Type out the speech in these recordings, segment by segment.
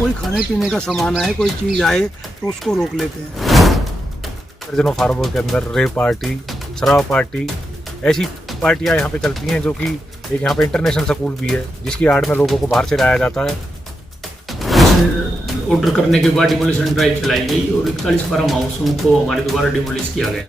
कोई खाने पीने का सामान आए, कोई चीज़ आए तो उसको रोक लेते हैं। दर्जनों फार्मों के अंदर रेप पार्टी, शराब पार्टी, ऐसी पार्टियां यहाँ पे चलती हैं जो कि एक यहाँ पे इंटरनेशनल स्कूल भी है जिसकी आड़ में लोगों को बाहर से लाया जाता है। ऑर्डर करने के बाद डिमोलिशन ड्राइव चलाई गई और 41 फार्म हाउसों को हमारे द्वारा डिमोलिश किया गया।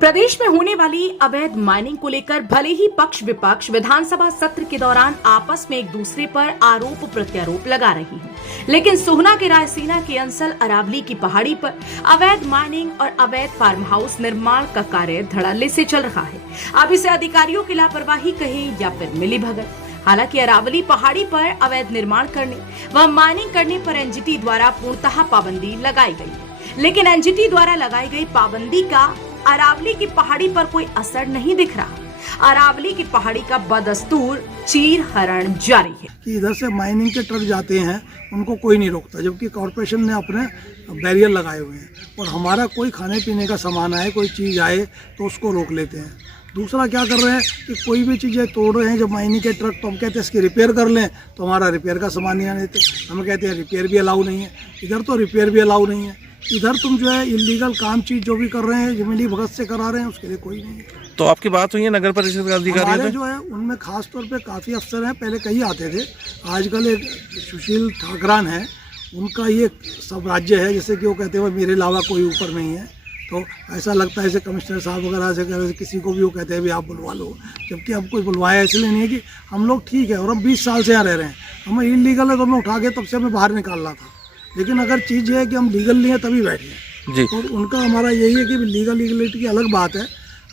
प्रदेश में होने वाली अवैध माइनिंग को लेकर भले ही पक्ष विपक्ष विधानसभा सत्र के दौरान आपस में एक दूसरे पर आरोप प्रत्यारोप लगा रही हैं, लेकिन सोहना के रायसीना के अंसल अरावली की पहाड़ी पर अवैध माइनिंग और अवैध फार्म हाउस निर्माण का कार्य धड़ल्ले से चल रहा है। अब इसे अधिकारियों की लापरवाही कहें या फिर मिलीभगत। हालांकि अरावली पहाड़ी पर अवैध निर्माण करने व माइनिंग करने पर एनजीटी द्वारा पूर्णतः पाबंदी लगाई गई, लेकिन एनजीटी द्वारा लगाई गई पाबंदी का अरावली की पहाड़ी पर कोई असर नहीं दिख रहा। अरावली की पहाड़ी का बदस्तूर चीर हरण जारी है कि इधर से माइनिंग के ट्रक जाते हैं, उनको कोई नहीं रोकता, जबकि कॉरपोरेशन ने अपने बैरियर लगाए हुए हैं और हमारा कोई खाने पीने का सामान आए, कोई चीज़ आए तो उसको रोक लेते हैं। दूसरा क्या कर रहे हैं कि कोई भी चीज़ें तोड़ रहे हैं जब माइनिंग के ट्रक, तो हम कहते हैं इसकी रिपेयर कर लें, तो हमारा रिपेयर का सामान नहीं आने देते। हम कहते हैं रिपेयर भी अलाउ नहीं है, इधर तो रिपेयर भी अलाउ नहीं है। इधर तुम जो है इलीगल काम चीज जो भी कर रहे हैं, जो मिली भगत से करा रहे हैं, उसके लिए कोई नहीं है। तो आपकी बात हुई है नगर परिषद का अधिकारी से? जो है उनमें खास तौर पे काफ़ी अफसर हैं, पहले कई आते थे। आजकल एक सुशील ठाकरान है, उनका ये सब राज्य है, जैसे कि वो कहते हैं मेरे अलावा कोई ऊपर नहीं है। तो ऐसा लगता है जैसे कमिश्नर साहब वगैरह से किसी को भी वो कहते हैं भी आप बुलवा लो, जबकि अब कोई बुलवाया इसलिए नहीं है कि हम लोग ठीक है और हम 20 साल से यहाँ रह रहे हैं। हमें इलीगल है तो हमने उठा के तब से हमें बाहर निकालना था, लेकिन अगर चीज़ है कि हम लीगल नहीं है तभी बैठे जी। और उनका हमारा यही है कि लीगल लीगलिटी की अलग बात है।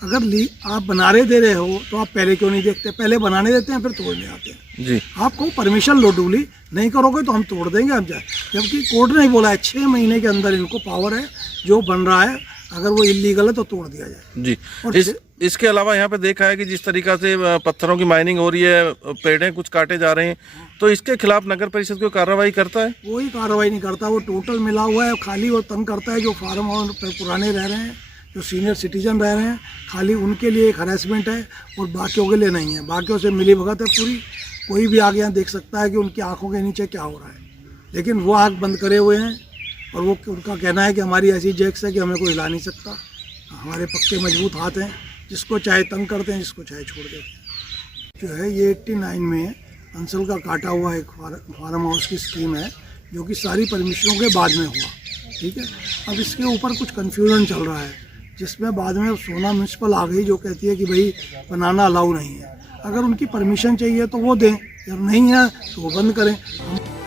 अगर आप बनाने दे रहे हो तो आप पहले क्यों नहीं देखते? पहले बनाने देते हैं फिर तोड़ने आते हैं जी। आपको परमिशन लो, डूली नहीं करोगे तो हम तोड़ देंगे हम जाए, जबकि कोर्ट ने बोला है 6 महीने के अंदर इनको पावर है, जो बन रहा है अगर वो इलीगल है तो तोड़ दिया जाए जी। और इसके अलावा यहाँ पे देखा है कि जिस तरीका से पत्थरों की माइनिंग हो रही है, पेड़ें कुछ काटे जा रहे हैं, तो इसके खिलाफ नगर परिषद कोई कार्रवाई करता है? कोई कार्रवाई नहीं करता, वो टोटल मिला हुआ है। खाली वो तंग करता है जो फार्म हाउस पे पुराने रह रहे हैं, जो सीनियर सिटीजन रह रहे हैं, खाली उनके लिए एक हरेसमेंट है और बाकियों के लिए नहीं है। बाकियों से मिली भगत है पूरी। कोई भी आगे यहाँ देख सकता है कि उनकी आँखों के नीचे क्या हो रहा है, लेकिन वो आँख बंद करे हुए हैं और वो उनका कहना है कि हमारी ऐसी जैक्स है कि हमें कोई हिला नहीं सकता, हमारे पक्के मजबूत हाथ हैं, जिसको चाहे तंग करते हैं, जिसको चाहे छोड़ देते हैं। जो है ये 89 में अंसल का काटा हुआ एक फार्म हाउस की स्कीम है, जो कि सारी परमिशनों के बाद में हुआ, ठीक है। अब इसके ऊपर कुछ कन्फ्यूजन चल रहा है, जिसमें बाद में सोहना म्यूनसिपल आ गई जो कहती है कि भाई बनाना अलाउ नहीं है। अगर उनकी परमिशन चाहिए तो वो दें, अगर नहीं है तो वो बंद करें।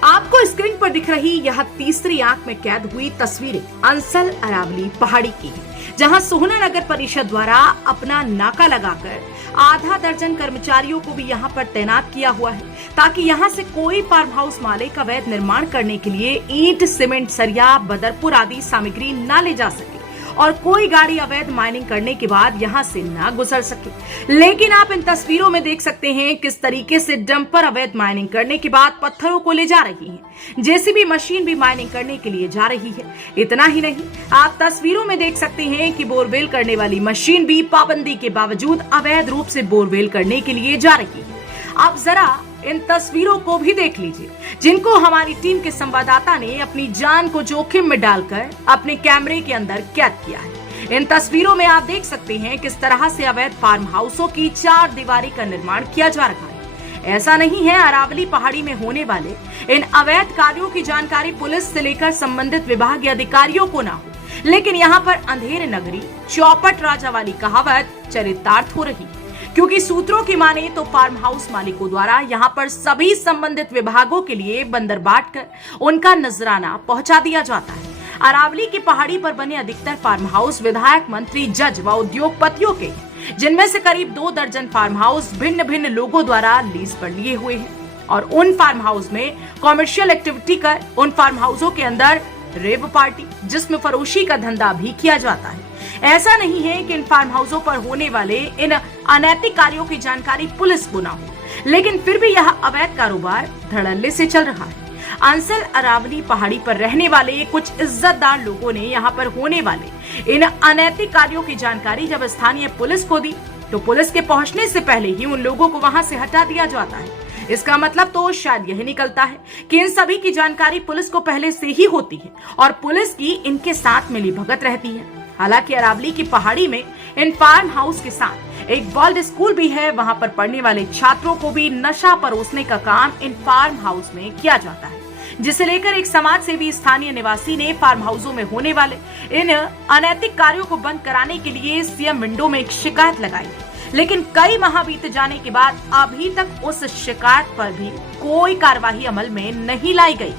आपको स्क्रीन पर दिख रही यह तीसरी आंख में कैद हुई तस्वीरें अंसल अरावली पहाड़ी की है, जहां सोहना नगर परिषद द्वारा अपना नाका लगाकर आधा दर्जन कर्मचारियों को भी यहां पर तैनात किया हुआ है, ताकि यहां से कोई फार्म हाउस मालिक अवैध निर्माण करने के लिए ईंट, सीमेंट, सरिया, बदरपुर आदि सामग्री न ले जा सके और कोई गाड़ी अवैध माइनिंग करने के बाद यहां से ना गुजर सके। लेकिन आप इन तस्वीरों में देख सकते हैं किस तरीके से डंपर अवैध माइनिंग करने के बाद पत्थरों को ले जा रही है। जेसीबी मशीन भी माइनिंग करने के लिए जा रही है। इतना ही नहीं, आप तस्वीरों में देख सकते हैं कि बोरवेल करने वाली मशीन भी पाबंदी के बावजूद अवैध रूप से बोरवेल करने के लिए जा रही है। आप जरा इन तस्वीरों को भी देख लीजिए, जिनको हमारी टीम के संवाददाता ने अपनी जान को जोखिम में डालकर अपने कैमरे के अंदर कैद किया है। इन तस्वीरों में आप देख सकते हैं किस तरह से अवैध फार्म हाउसों की 4 दीवारी का निर्माण किया जा रहा है। ऐसा नहीं है अरावली पहाड़ी में होने वाले इन अवैध कार्यों की जानकारी पुलिस से लेकर संबंधित विभागीय अधिकारियों को न हो, लेकिन यहाँ पर अंधेरे नगरी चौपट राजा वाली कहावत चरितार्थ हो रही है, क्योंकि सूत्रों की माने तो फार्म हाउस मालिकों द्वारा यहाँ पर सभी संबंधित विभागों के लिए बंदर बांटकर उनका नजराना पहुंचा दिया जाता है। अरावली की पहाड़ी पर बने अधिकतर फार्म हाउस विधायक, मंत्री, जज व उद्योगपतियों के, जिनमें से करीब 2 दर्जन फार्म हाउस भिन्न भिन्न लोगों द्वारा लीज पर लिए हुए हैं और उन फार्म हाउस में कॉमर्शियल एक्टिविटी कर उन फार्म हाउसों के अंदर रेप पार्टी, जिसमें फरोशी का धंधा भी किया जाता है। ऐसा नहीं है कि इन फार्म हाउसों पर होने वाले इन अनैतिक कार्यों की जानकारी पुलिस को न हो, लेकिन फिर भी यह अवैध कारोबार धड़ल्ले से चल रहा है। अंसल अरावली पहाड़ी पर रहने वाले कुछ इज्जतदार लोगों ने यहाँ पर होने वाले इन अनैतिक कार्यों की जानकारी जब स्थानीय पुलिस को दी तो पुलिस के पहुंचने से पहले ही उन लोगों को वहां से हटा दिया जाता है। इसका मतलब तो शायद यही निकलता है कि इन सभी की जानकारी पुलिस को पहले से ही होती है और पुलिस की इनके साथ मिलीभगत रहती है। हालांकि अरावली की पहाड़ी में इन फार्म हाउस के साथ एक बॉल्ड स्कूल भी है। वहां पर पढ़ने वाले छात्रों को भी नशा परोसने का काम इन फार्म हाउस में किया जाता है, जिसे लेकर एक समाज सेवी स्थानीय निवासी ने फार्म हाउसों में होने वाले इन अनैतिक कार्यों को बंद कराने के लिए सीएम विंडो में एक शिकायत लगाई, लेकिन कई माह बीत जाने के बाद अभी तक उस शिकायत पर भी कोई कार्यवाही अमल में नहीं लाई गई।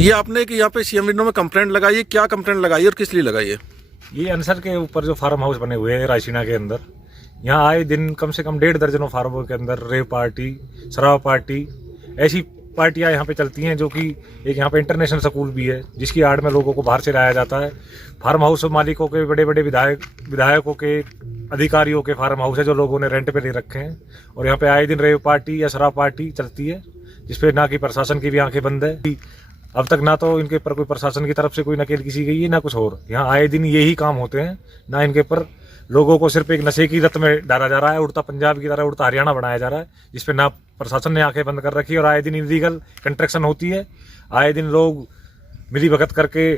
ये आपने कि यहाँ पे सीएम विंडो में कंप्लेंट लगाई है, क्या कंप्लेंट लगाई है और किस लिए लगाई है? ये अंसर के ऊपर जो फार्म हाउस बने हुए हैं रायसीना के अंदर, यहाँ आए दिन कम से कम 1.5 दर्जनों फार्म हाउस के अंदर रेप पार्टी, शराब पार्टी, ऐसी पार्टियां यहाँ पे चलती हैं जो कि एक यहाँ पे इंटरनेशनल स्कूल भी है जिसकी आड़ में लोगों को बाहर से लाया जाता है। फार्म हाउस मालिकों के बड़े बड़े विधायकों के अधिकारियों के फार्म हाउस है जो लोगों ने रेंट पे ले रखे हैं और यहाँ पे आए दिन रेप पार्टी या शराब पार्टी चलती है जिसपे ना कि प्रशासन की भी आंखें बंद है। अब तक ना तो इनके ऊपर कोई प्रशासन की तरफ से कोई नकेल किसी गई है ना कुछ और। यहाँ आए दिन यही काम होते हैं, ना इनके ऊपर लोगों को सिर्फ एक नशे की लत में डाला जा रहा है, उड़ता पंजाब की तरह उड़ता हरियाणा बनाया जा रहा है जिसपे ना प्रशासन ने आंखें बंद कर रखी है और आए दिन इलीगल कंस्ट्रक्शन होती है। आए दिन लोग मिली भगत करके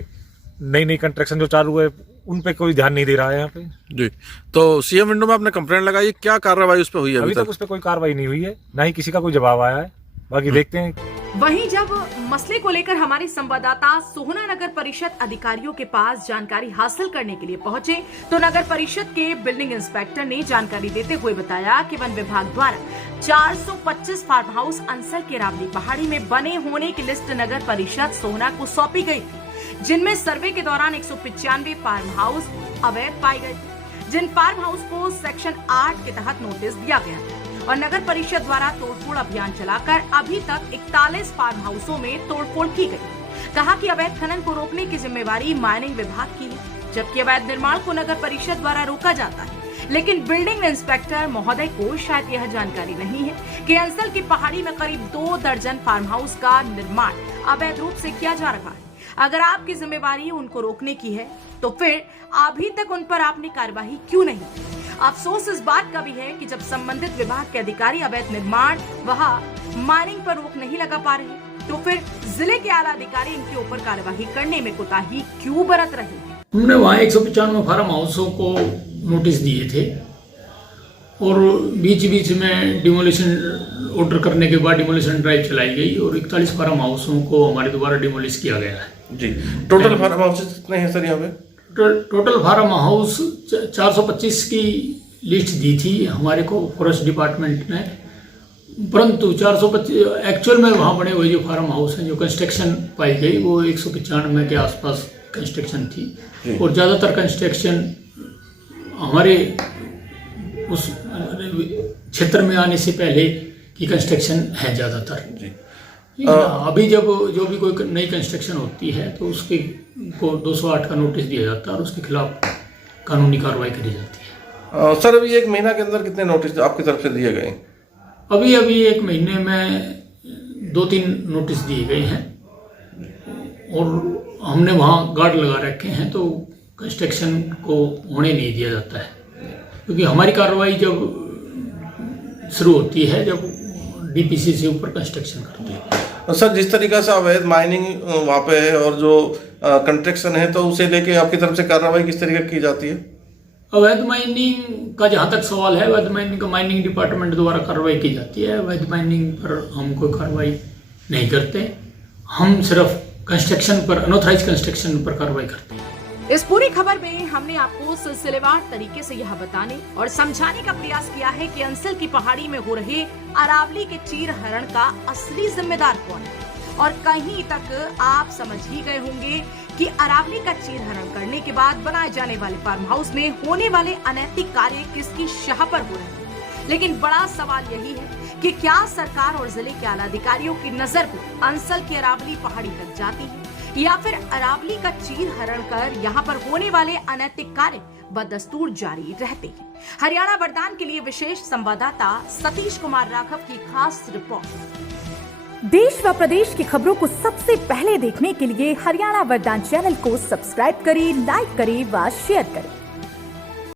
नई नई कंस्ट्रक्शन जो चालू है उन पे कोई ध्यान नहीं दे रहा है यहाँ पे। जी, तो सीएम विंडो में आपने कंप्लेंट लगाई, क्या कार्रवाई उस पर हुई है? अभी तक उस पर कोई कार्रवाई नहीं हुई है, ना ही किसी का कोई जवाब आया है, बाकी देखते हैं। वहीं जब मसले को लेकर हमारे संवाददाता सोहना नगर परिषद अधिकारियों के पास जानकारी हासिल करने के लिए पहुंचे तो नगर परिषद के बिल्डिंग इंस्पेक्टर ने जानकारी देते हुए बताया कि वन विभाग द्वारा 425 फार्म हाउस अंसल के अरावली पहाड़ी में बने होने की लिस्ट नगर परिषद सोहना को सौंपी गई थी, जिनमें सर्वे के दौरान 195 फार्म हाउस अवैध पाए गए थे, जिन फार्म हाउस को सेक्शन 8 के तहत नोटिस दिया गया था और नगर परिषद द्वारा तोड़फोड़ अभियान चलाकर अभी तक 41 फार्म हाउसों में तोड़फोड़ की गई। कहा कि अवैध खनन को रोकने की जिम्मेवारी माइनिंग विभाग की है, जबकि अवैध निर्माण को नगर परिषद द्वारा रोका जाता है। लेकिन बिल्डिंग इंस्पेक्टर महोदय को शायद यह जानकारी नहीं है कि अंसल की पहाड़ी में करीब 2 दर्जन फार्म हाउस का निर्माण अवैध रूप से किया जा रहा है। अगर आपकी जिम्मेवारी उनको रोकने की है तो फिर अभी तक उन पर आपने कार्यवाही क्यों नहीं की? अफसोस इस बात का भी है कि जब संबंधित विभाग के अधिकारी अवैध निर्माण वहां माइनिंग पर रोक नहीं लगा पा रहे तो फिर जिले के आला अधिकारी इनके ऊपर कार्यवाही करने में कोताही क्यों बरत रहे हैं? हमने वहाँ 195 फार्म हाउसों को नोटिस दिए थे और बीच बीच में डिमोलिशन ऑर्डर करने के बाद डिमोलिशन ड्राइव चलाई गई और 41 फार्म हाउसों को हमारे द्वारा डिमोलिश किया गया है। जी, टोटल फार्म हाउस कितने हैं सर यहाँ पे? टोटल फार्म हाउस 425 की लिस्ट दी थी हमारे को फॉरेस्ट डिपार्टमेंट ने, परंतु 425 एक्चुअल में वहाँ बने हुए जो फार्म हाउस हैं जो कंस्ट्रक्शन पाई गई वो 195 के आसपास कंस्ट्रक्शन थी और ज़्यादातर कंस्ट्रक्शन हमारे उस क्षेत्र में आने से पहले की कंस्ट्रक्शन है ज़्यादातर। अभी जब जो भी कोई नई कंस्ट्रक्शन होती है तो उसके को 208 का नोटिस दिया जाता है और उसके खिलाफ कानूनी कार्रवाई करी जाती है। सर अभी 1 महीना के अंदर कितने नोटिस आपकी तरफ से दिए गए? अभी 1 महीने में 2-3 नोटिस दिए गए हैं और हमने वहाँ गार्ड लगा रखे हैं तो कंस्ट्रक्शन को होने नहीं दिया जाता है, क्योंकि हमारी कार्रवाई जब शुरू होती है जब डीपीसी से ऊपर कंस्ट्रक्शन करते हैं। सर जिस तरीका से अवैध माइनिंग वहाँ पे है और जो कंस्ट्रक्शन है तो उसे लेके आपकी तरफ से कार्रवाई किस तरीके की जाती है? अवैध माइनिंग का जहाँ तक सवाल है अवैध माइनिंग का माइनिंग डिपार्टमेंट द्वारा कार्रवाई की जाती है। अवैध माइनिंग पर हम कोई कार्रवाई नहीं करते, हम सिर्फ कंस्ट्रक्शन पर अनऑथराइज कंस्ट्रक्शन पर कार्रवाई करते हैं। इस पूरी खबर में हमने आपको सिलसिलेवार तरीके से यह बताने और समझाने का प्रयास किया है कि अंसल की पहाड़ी में हो रहे अरावली के चीर हरण का असली जिम्मेदार कौन है, और कहीं तक आप समझ ही गए होंगे कि अरावली का चीर हरण करने के बाद बनाए जाने वाले फार्म हाउस में होने वाले अनैतिक कार्य किसकी शाह पर हो रहे हैं। लेकिन बड़ा सवाल यही है कि क्या सरकार और जिले के आला अधिकारियों की नजर भी अंसल की अरावली पहाड़ी तक जाती है, या फिर अरावली का चीर हरण कर यहाँ पर होने वाले अनैतिक कार्य बदस्तूर जारी रहते हैं। हरियाणा वरदान के लिए विशेष संवाददाता सतीश कुमार राघव की खास रिपोर्ट। देश व प्रदेश की खबरों को सबसे पहले देखने के लिए हरियाणा वरदान चैनल को सब्सक्राइब करें, लाइक करें व शेयर करें।